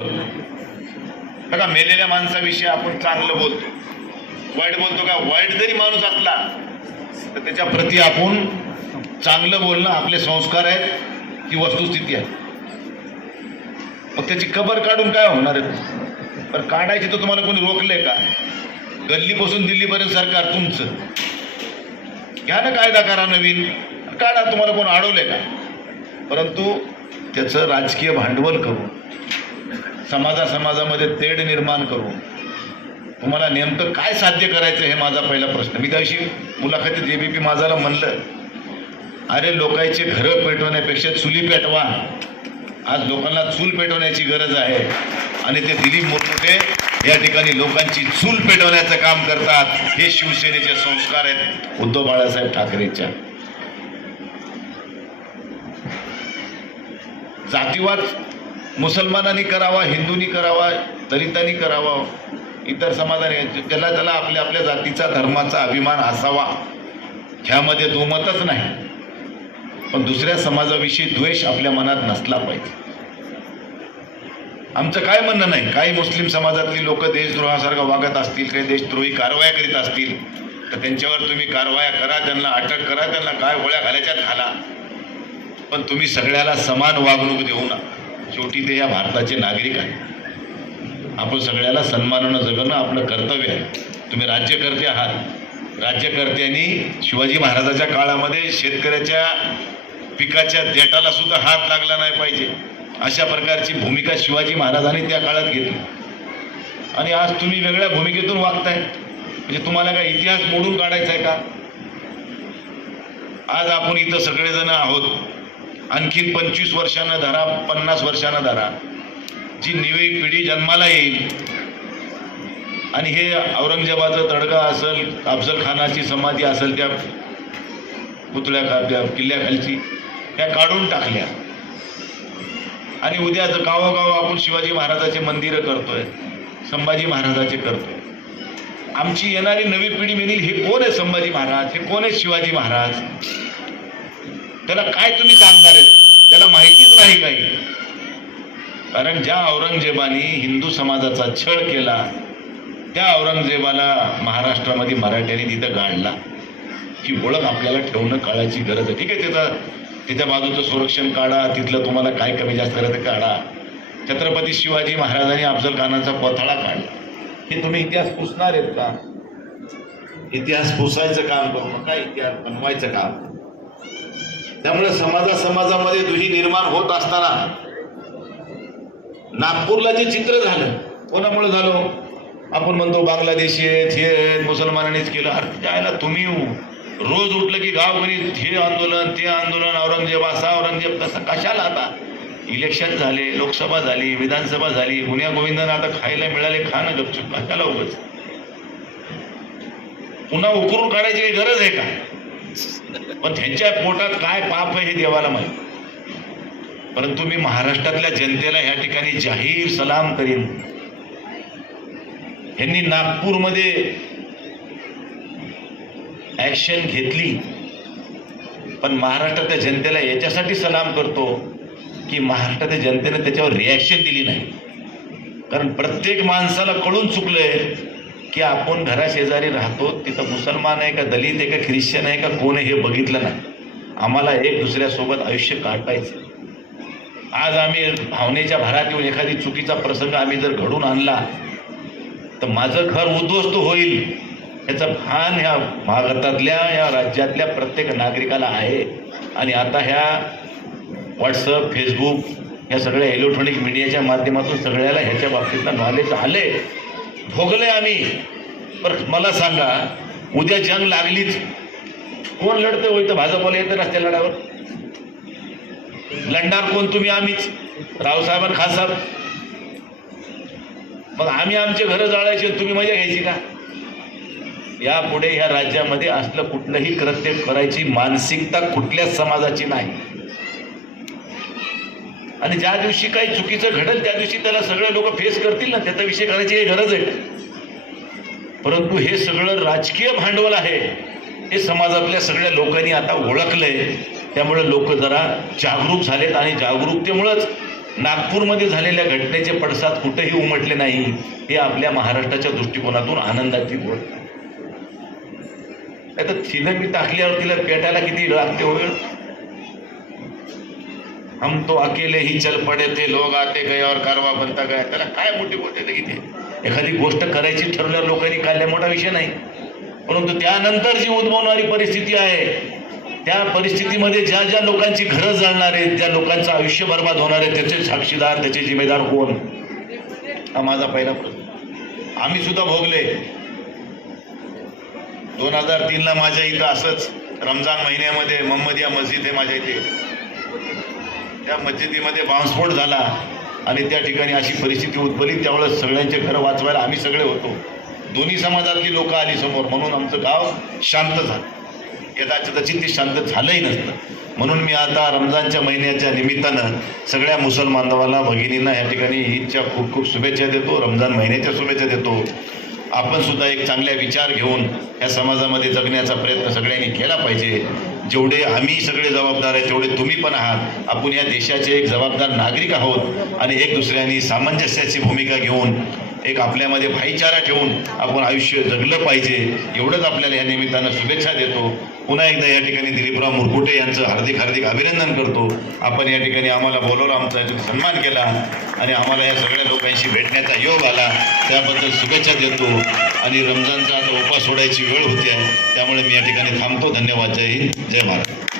बघा मेलेल्या माणसाविषयी आपण चांगलं बोलतो. वाईट बोलतो का? वाईट जरी माणूस असला तर त्याच्या प्रती आपण चांगलं बोलणं आपले संस्कार आहेत ती वस्तुस्थिती आहे. मग त्याची कबर काढून काय होणार आहे? पण काढायची तर तुम्हाला कोणी रोखलंय का? गल्लीपासून दिल्लीपर्यंत सरकार तुमचं. घ्या ना कायदा करा नवीन. काढा तुम्हाला कोण अडवलंय का? परंतु त्याचं राजकीय भांडवल करून समाजा समाजामध्ये तेढ निर्माण करून तुम्हाला नेमकं काय साध्य करायचं हे माझा पहिला प्रश्न. मी त्याशी मुलाखतीत जे बी पी माझाला म्हणलं अरे लोकांचे घरं पेटवण्यापेक्षा चुली पेटवा. आज लोकांना चूल पेटवण्याची गरज आहे आणि ते दिलीप मोठमोठे या ठिकाणी लोकांची चूल पेटवण्याचं काम करतात. हे शिवसेनेचे संस्कार आहेत. उद्धव बाळासाहेब ठाकरेच्या. जातीवाद मुसलमानांनी करावा हिंदूंनी करावा दलितांनी करावा इतर समाजाने ज्याला त्याला आपल्या आपल्या जातीचा धर्माचा अभिमान असावा ह्यामध्ये दुमतच नाही. पण दुसऱ्या समाजाविषयी द्वेष आपल्या मनात नसला पाहिजे. आमचं काय म्हणणं नाही? काही मुस्लिम समाजातली लोक देशद्रोहासारखं वागत असतील काही देशद्रोही कारवाया करीत असतील तर त्यांच्यावर तुम्ही कारवाया करा त्यांना अटक करा त्यांना काय गोळ्या घालायच्यात घाला पण तुम्ही सगळ्याला समान वागणूक देऊ नका. शेवटी ते या भारताचे नागरिक आहेत. आपण सगळ्याला सन्मानानं जगणं आपलं कर्तव्य आहे. तुम्ही राज्यकर्ते आहात. राज्यकर्त्यांनी शिवाजी महाराजाच्या काळामध्ये शेतकऱ्याच्या पिकाच्या देटाला सुद्धा हात लागला नाही पाहिजे. अशा प्रकारची भूमिका शिवाजी महाराजांनी त्या काळात घेतली. आणि आज तुम्ही वेगळ्या भूमिकेतून वागताय. म्हणजे तुम्हाला काय इतिहास मोडून काढायचा आहे का? आज आपण इथं सगळेजण आहोत. आणखीन पंचवीस वर्षानं धरा पन्नास वर्षानं धरा. जी नवी पिढी जन्माला येईल आणि हे औरंगजेबाचा तडका असेल अफजल खानाची समाधी असेल त्या पुतळ्या का त्या किल्ल्याखालची त्या काढून टाकल्या. आणि उद्या गावोगाव आपण शिवाजी महाराजाचे मंदिरं करतोय संभाजी महाराजाचे करतोय. आमची येणारी नवी पिढी मिळेल हे कोण आहे संभाजी महाराज? हे कोण आहे शिवाजी महाराज? त्याला काय तुम्ही सांगणार आहेत? त्याला माहितीच नाही काही. कारण ज्या औरंगजेबाने हिंदू समाजाचा छळ केला त्या औरंगजेबाला महाराष्ट्रामध्ये मराठ्यांनी तिथं गाडला. ही ओळख आपल्याला ठेवणं काळाची गरज आहे. ठीक आहे त्याचा तिच्या बाजूचं संरक्षण काढा तिथलं तुम्हाला काय कमी जास्त करायचं काढा. छत्रपती शिवाजी महाराजांनी अफजल खानाचा पथाळा काढला. हे तुम्ही इतिहास पुसणार आहेत का? इतिहास पुसायचं काम करू नका इतिहास बनवायचं काम त्यामुळे समाजा समाजामध्ये दुही निर्माण होत असताना नागपूरला जे चित्र झालं कोणामुळे झालो? आपण म्हणतो बांगलादेशी आहेत हे आहेत मुसलमानांनीच केलं. अरे जायला तुम्ही रोज उठलं की गावगणित हे आंदोलन ते आंदोलन औरंगजेब असा औरंगजेब तसा. कशाला आता? इलेक्शन झाले लोकसभा झाली विधानसभा झाली गुन्ह्या गोविंदांना आता खायला मिळाले खाणं गपचूप. कशाला उगच? पुन्हा उकरून काढायची काही गरज आहे का? पण त्यांच्या पोटात काय पाप आहे हे देवाला माहिती. परंतु मी महाराष्ट्रातल्या जनतेला या ठिकाणी जाहीर सलाम करीन. यांनी नागपूरमध्ये ॲक्शन घेतली. पण महाराष्ट्रातल्या जनतेला याच्यासाठी सलाम करतो की महाराष्ट्रातल्या जनतेने त्याच्यावर रिॲक्शन दिली नाही. कारण प्रत्येक माणसाला कळून चुकलंय की आपण घराशेजारी राहतो तिथं मुसलमान आहे का दलित आहे का ख्रिश्चन आहे का कोण आहे हे बघितलं नाही. आम्हाला एक दुसऱ्यासोबत आयुष्य काटायचं आज आम्ही भावनेच्या भरात येऊन एखादी चुकीचा प्रसंग आम्ही जर घडून आणला तर माझं घर उद्ध्वस्त होईल. याचं भान ह्या भारतातल्या या राज्यातल्या प्रत्येक नागरिकाला आहे. आणि आता ह्या व्हॉट्सअप फेसबुक या सगळ्या इलेक्ट्रॉनिक मीडियाच्या माध्यमातून सगळ्याला ह्याच्या बाबतीतलं नॉलेज आले भोगले आम्ही. पर मला सांगा उद्या जंग लागलीच. कोण लढतं होय तर भाजपला येतं रस्त्या लढावर? लढणार कोण तुम्ही आम्हीच? रावसाहेब आणि खाससाहेब मग आम्ही आमचे घरं जाळायचे तुम्ही मजा घ्यायची का? यापुढे ह्या राज्यामध्ये असलं कुठलंही कृत्य करायची मानसिकता कुठल्याच समाजाची नाही. आणि ज्या दिवशी काही चुकीचं घडेल त्या दिवशी त्याला सगळे लोक फेस करतील ना. त्याचा विषय करायची काही गरज आहे. परंतु हे सगळं राजकीय भांडवल आहे. हे समाजातल्या सगळ्या लोकांनी आता ओळखलंय. त्यामुळे लोक जरा जागरूक झालेत आणि जागरूकतेमुळंच नागपूरमध्ये झालेल्या घटनेचे पडसाद कुठेही उमटले नाही. हे आपल्या महाराष्ट्राच्या दृष्टिकोनातून आनंदाची गोष्ट आहे. नाही थिनं मी टाकल्यावर तिला पेटायला किती लागते होईल हम तो अकेले ही चल पडे ते लोक आते गए और कारवा बनता गया। त्याला काय मोठी गोष्ट इथे एखादी गोष्ट करायची ठरल्यावर लोकांनी काढल्या मोठा विषय नाही. परंतु त्यानंतर जी उद्भवणारी परिस्थिती आहे त्या परिस्थितीमध्ये ज्या ज्या लोकांची घरं जाणार आहेत ज्या लोकांचं आयुष्य बर्बाद होणार आहे त्याचे साक्षीदार त्याचे जिम्मेदार कोण? हा माझा पहिला प्रश्न. आम्ही सुद्धा भोगले. दोन हजार तीनला माझ्या इथं असंच रमजान महिन्यामध्ये मोहम्मदिया मस्जिद आहे माझ्या इथे. त्या मस्जिदीमध्ये बॉम्बस्फोट झाला आणि त्या ठिकाणी अशी परिस्थिती उद्भवली. त्यावेळेस सगळ्यांचे घरं वाचवायला आम्ही सगळे होतो. दोन्ही समाजातली लोकं आली समोर. म्हणून आमचं गाव शांत झालं. यथाचित ते शांत झालंही नसतं. म्हणून मी आता रमजानच्या महिन्याच्या निमित्तानं सगळ्या मुसलमान बांधवाला भगिनींना या ठिकाणी ईदच्या खूप खूप शुभेच्छा देतो. रमजान महिन्याच्या शुभेच्छा देतो. आपण सुद्धा एक चांगल्या विचार घेऊन या समाजामध्ये जगण्याचा प्रयत्न सगळ्यांनी केला पाहिजे. जेवढे आम्ही सगळे जबाबदार आहे तेवढे तुम्ही पण आहात. आपण या देशाचे एक जबाबदार नागरिक आहोत आणि एक दुसऱ्यांनी सामंजस्याची भूमिका घेऊन एक आपल्यामध्ये भाईचारा ठेवून आपण आयुष्य जगलं पाहिजे. एवढंच आपल्याला या निमित्तानं शुभेच्छा देतो. पुन्हा एकदा या ठिकाणी दिलीपराव मुरकुटे यांचं हार्दिक हार्दिक अभिनंदन करतो. आपण या ठिकाणी आम्हाला बोलवलं आमचा सन्मान केला आणि आम्हाला या सगळ्या लोकांशी भेटण्याचा योग आला त्याबद्दल शुभेच्छा देतो. आणि रमजानचा आता उपास सोडायची वेळ होती आहे त्यामुळे मी या ठिकाणी थांबतो. धन्यवाद. जय हिंद. जय भारत.